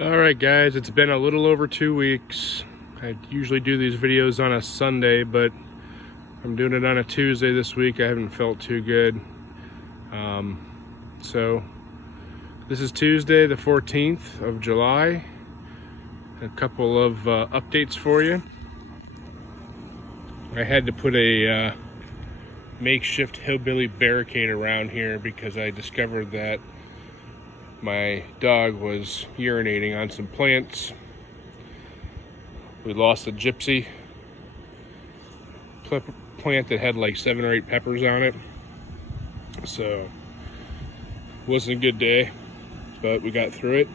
Alright guys, it's been a little over 2 weeks. I usually do these videos on a Sunday, but I'm doing it on a Tuesday this week. I haven't felt too good. So this is Tuesday the 14th of July. A couple of updates for you. I had to put a makeshift hillbilly barricade around here because I discovered that my dog was urinating on some plants. We lost a gypsy plant that had like 7 or 8 peppers on it. So wasn't a good day, but we got through it.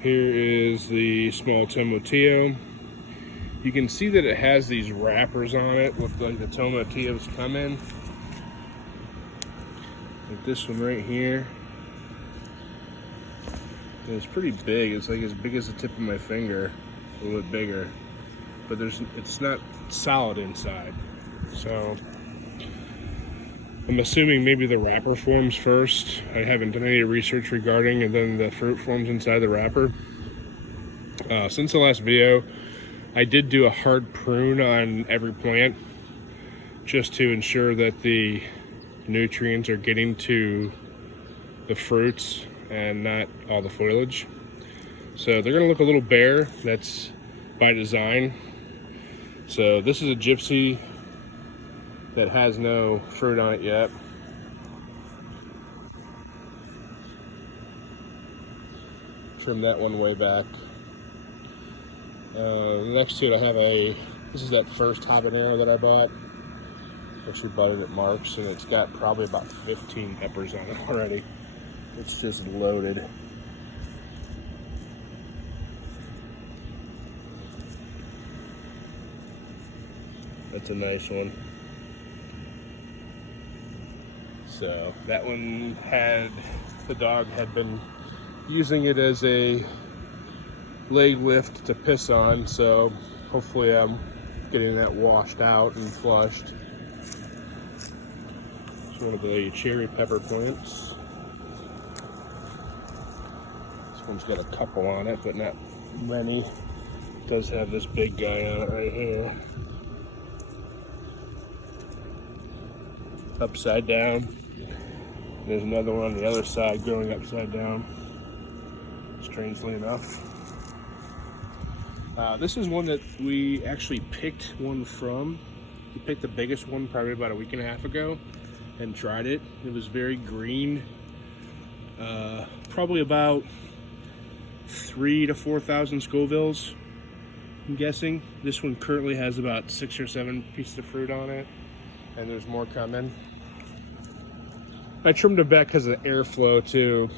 Here is the small tomatillo. You can see that it has these wrappers on it with like the tomatillos come in. Like this one right here. And it's pretty big. It's like as big as the tip of my finger, a little bit bigger. But it's not solid inside. So I'm assuming maybe the wrapper forms first. I haven't done any research regarding, and then the fruit forms inside the wrapper. Since the last video, I did do a hard prune on every plant just to ensure that the nutrients are getting to the fruits and not all the foliage. So they're gonna look a little bare. That's by design. So this is a gypsy that has no fruit on it yet. Trim that one way back. Next to it I have this is that first habanero that I bought. Actually bought it at Mark's, and it's got probably about 15 peppers on it already. It's just loaded. That's a nice one. So that one the dog had been using it as a leg lift to piss on, so hopefully I'm getting that washed out and flushed. It's one of the cherry pepper plants. This one's got a couple on it, but not many. It does have this big guy on it right here. Upside down. There's another one on the other side growing upside down, strangely enough. This is one that we actually picked one from. We picked the biggest one probably about a week and a half ago and tried it. It was very green. Probably about 3,000 to 4,000 Scovilles, I'm guessing. This one currently has about 6 or 7 pieces of fruit on it, and there's more coming. I trimmed it back because of the airflow too.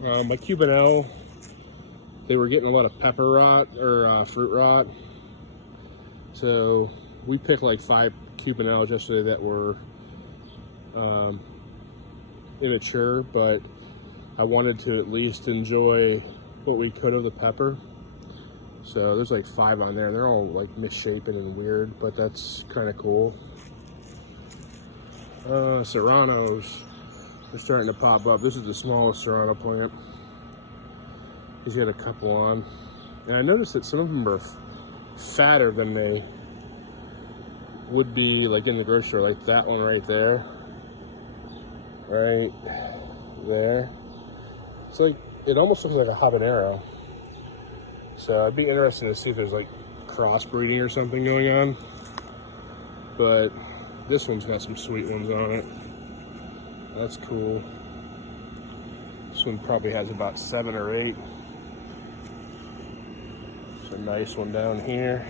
My Cubanelle, they were getting a lot of pepper rot or fruit rot. So we picked like 5 Cubanelles yesterday that were immature, but I wanted to at least enjoy what we could of the pepper. So there's like 5 on there. They're all like misshapen and weird, but that's kind of cool. Serranos, they're starting to pop up. This is the smallest Serrano plant. He's got a couple on. And I noticed that some of them are fatter than they would be like in the grocery store, like that one right there. Right there. It's like, it almost looks like a habanero. So I'd be interested to see if there's like crossbreeding or something going on. But this one's got some sweet ones on it. That's cool. This one probably has about 7 or 8. There's a nice one down here.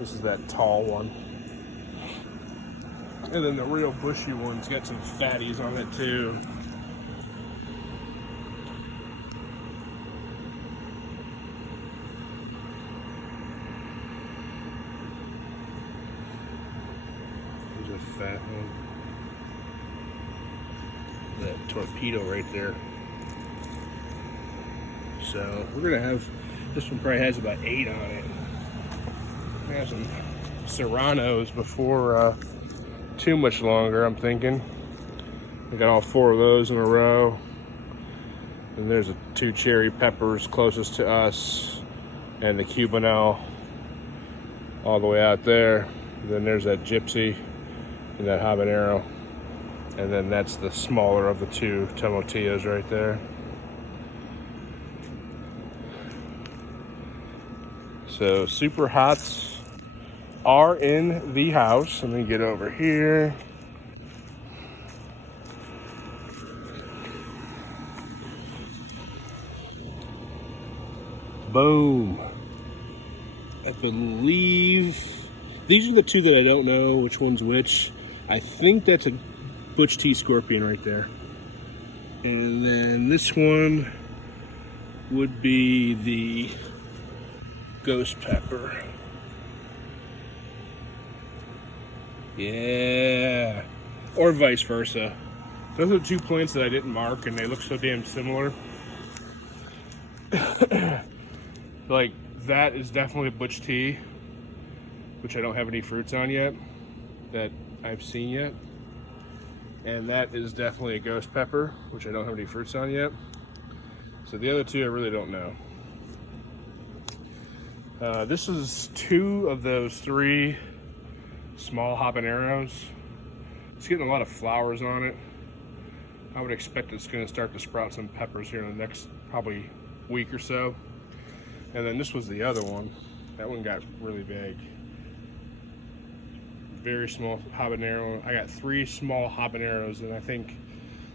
This is that tall one. And then the real bushy one's got some fatties on it too. There's a fat one. That torpedo right there. So we're gonna have This one probably has about 8 on it. I have some Serranos before too much longer, I'm thinking. I got all 4 of those in a row. And there's the 2 cherry peppers closest to us, and the Cubanelle all the way out there. And then there's that Gypsy and that Habanero. And then that's the smaller of the 2 tomatillos right there. So super hots are in the house. Let me get over here. Boom. I believe these are the 2 that I don't know which one's which. I think that's a Butch T Scorpion right there. And then this one would be the Ghost Pepper. Yeah. Or vice versa. Those are 2 plants that I didn't mark, and they look so damn similar. Like, that is definitely a Butch T, which I don't have any fruits on yet that I've seen yet. And that is definitely a Ghost Pepper, which I don't have any fruits on yet. So the other 2 I really don't know. This is 2 of those 3 small habaneros. It's getting a lot of flowers on it. I would expect it's going to start to sprout some peppers here in the next probably week or so. And then this was the other one. That one got really big. Very small habanero. I got 3 small habaneros, and I think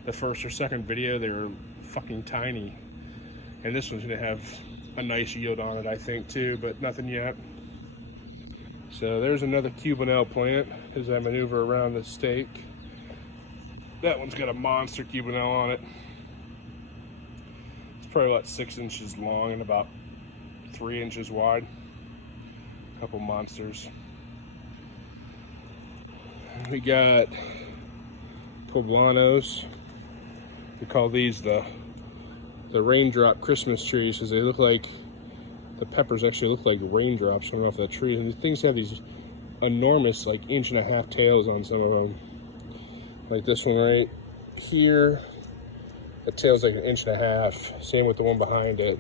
the first or second video they were fucking tiny. And this one's gonna have a nice yield on it, I think, too, but nothing yet. So there's another Cubanelle plant as I maneuver around the stake. That one's got a monster Cubanelle on it. It's probably about 6 inches long and about 3 inches wide. A couple monsters. We got poblanos. We call these the raindrop Christmas trees because they look like, the peppers actually look like raindrops coming off the tree. And these things have these enormous, like 1.5 inch tails on some of them. Like this one right here. The tail's like 1.5 inches. Same with the one behind it.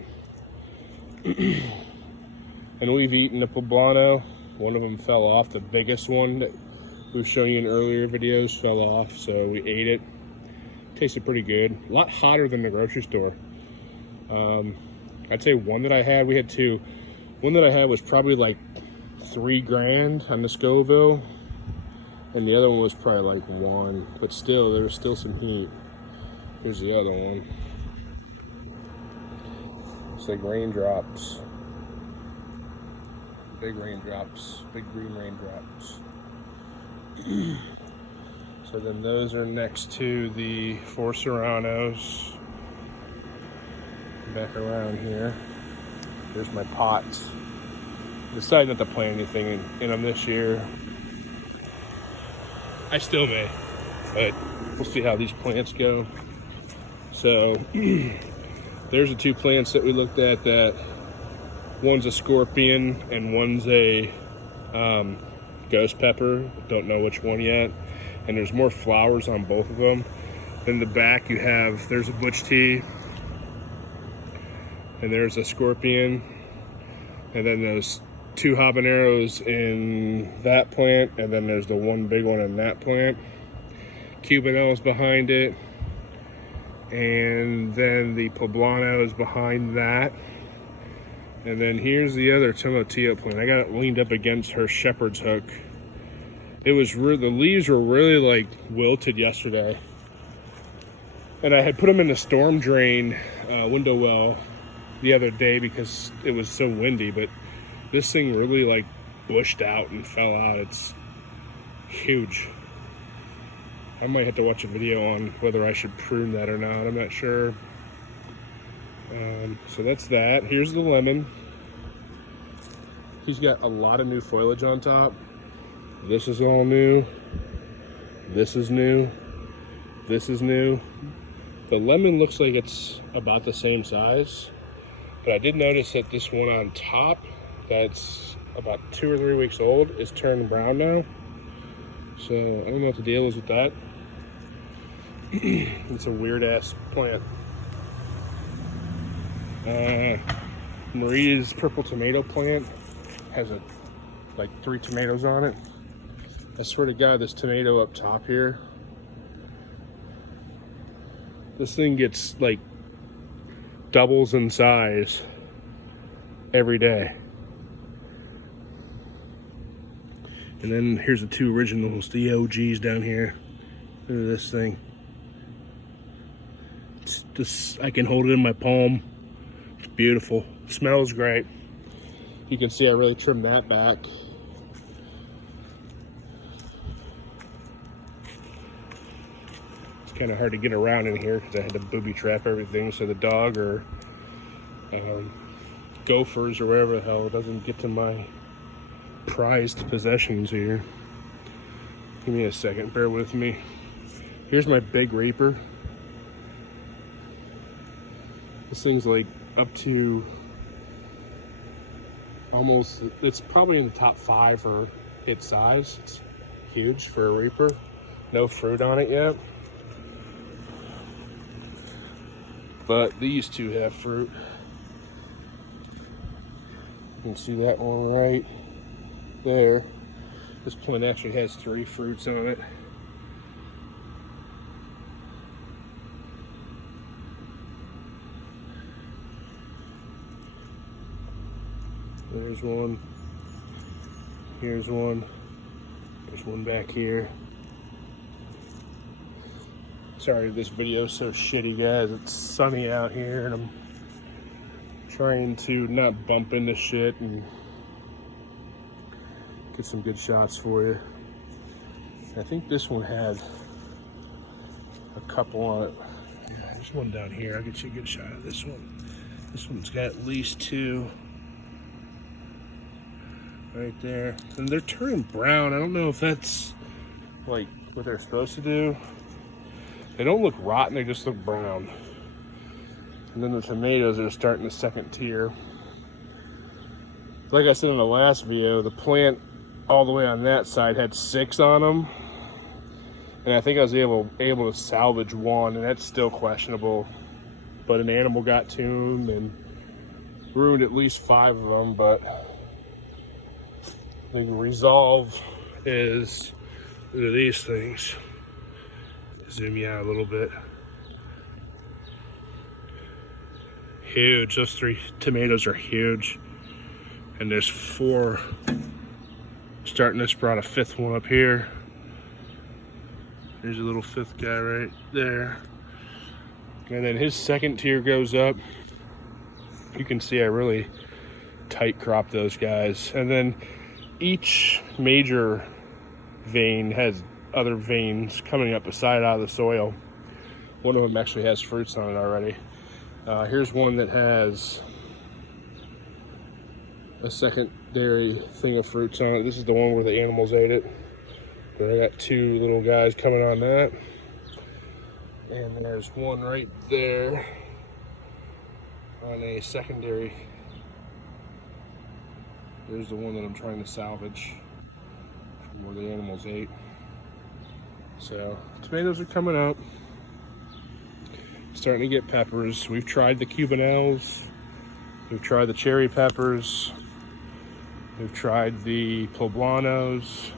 And we've eaten a poblano. One of them fell off. The biggest one that we've shown you in earlier videos fell off, so we ate it. Tasted pretty good. A lot hotter than the grocery store. I'd say one that I had, we had 2. One that I had was probably like $3 grand on the Scoville, and the other one was probably like 1. But still, there was still some heat. Here's the other one. It's like raindrops. Big raindrops. Big green raindrops. So then those are next to the 4 Serranos. Back around here. There's my pots. Decided not to plant anything in them this year. I still may, but we'll see how these plants go. So there's the 2 plants that we looked at. That one's a Scorpion and one's a Ghost Pepper. Don't know which one yet. And there's more flowers on both of them. In the back you have, there's a Butch T, and there's a Scorpion, and then those 2 habaneros in that plant, and then there's the 1 big one in that plant. Cubanelle is behind it, and then the poblano is behind that. And then here's the other tomatillo plant. I got it leaned up against her shepherd's hook. It was the leaves were really like wilted yesterday, and I had put them in the storm drain window well the other day because it was so windy. But this thing really like bushed out and fell out. It's huge. I might have to watch a video on whether I should prune that or not. I'm not sure. So that's that. Here's the lemon. He's got a lot of new foliage on top. This is all new. This is new. This is new. The lemon looks like it's about the same size, But I did notice that this one on top, that's about 2 or 3 weeks old, is turning brown now. So I don't know what the deal is with that. It's a weird ass plant. Maria's purple tomato plant has like 3 tomatoes on it. I swear to God, this tomato up top here, this thing gets like doubles in size every day. And then here's the 2 originals, the OGs down here. Look at this thing. It's just, I can hold it in my palm. It's beautiful. It smells great. You can see I really trimmed that back. It's kind of hard to get around in here because I had to booby trap everything so the dog or gophers or whatever the hell doesn't get to my prized possessions here. Give me a second, bear with me. Here's my big Reaper. This thing's like up to almost, it's probably in the top 5 for its size. It's huge for a Reaper. No fruit on it yet. But these 2 have fruit. You can see that one right there. This plant actually has 3 fruits on it. There's one. Here's one. There's one back here. Sorry this video's so shitty, guys. It's sunny out here and I'm trying to not bump into shit and get some good shots for you. I think this one had a couple on it. Yeah, there's one down here. I'll get you a good shot of this one. This one's got at least 2 right there. And they're turning brown. I don't know if that's like what they're supposed to do. They don't look rotten, they just look brown. And then the tomatoes are starting the 2nd tier. Like I said in the last video, the plant all the way on that side had 6 on them. And I think I was able to salvage 1, and that's still questionable. But an animal got to them and ruined at least 5 of them. But the resolve is, look at these things. Zoom you out a little bit. Huge. Those 3 tomatoes are huge. And there's 4 starting. This brought a 5th one up here. There's a little 5th guy right there. And then his 2nd tier goes up. You can see I really tight crop those guys. And then each major vein has other veins coming up beside out of the soil. One of them actually has fruits on it already. Here's one that has a secondary thing of fruits on it. This is the one where the animals ate it. But I got 2 little guys coming on that. And then there's one right there on a secondary. There's the one that I'm trying to salvage from where the animals ate. So tomatoes are coming up. Starting to get peppers. We've tried the Cubanelles. We've tried the cherry peppers. We've tried the poblanos.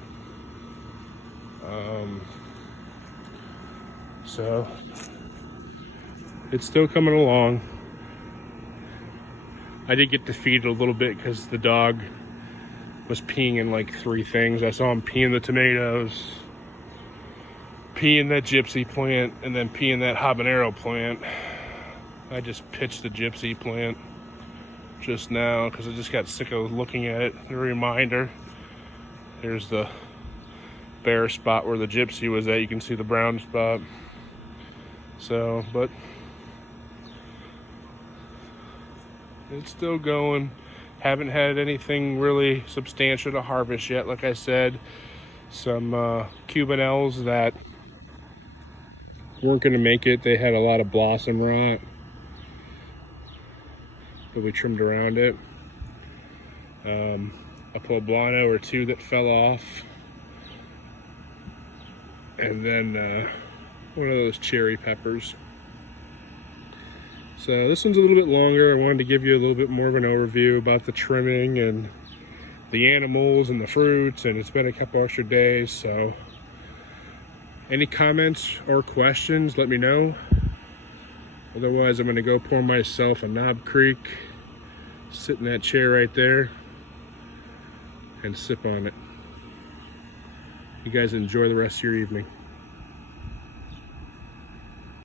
So it's still coming along. I did get to feed it a little bit because the dog was peeing in like 3 things. I saw him peeing the tomatoes, peeing that gypsy plant, and then peeing that habanero plant. I just pitched the gypsy plant just now because I just got sick of looking at it. A reminder. Here's the bare spot where the gypsy was at. You can see the brown spot. So, but it's still going. Haven't had anything really substantial to harvest yet. Like I said, some Cubanelles that weren't going to make it. They had a lot of blossom rot. that we trimmed around it. A poblano or two that fell off, and then one of those cherry peppers. So this one's a little bit longer. I wanted to give you a little bit more of an overview about the trimming and the animals and the fruits, and it's been a couple extra days. So any comments or questions, let me know. Otherwise, I'm gonna go pour myself a Knob Creek, sit in that chair right there and sip on it. You guys enjoy the rest of your evening.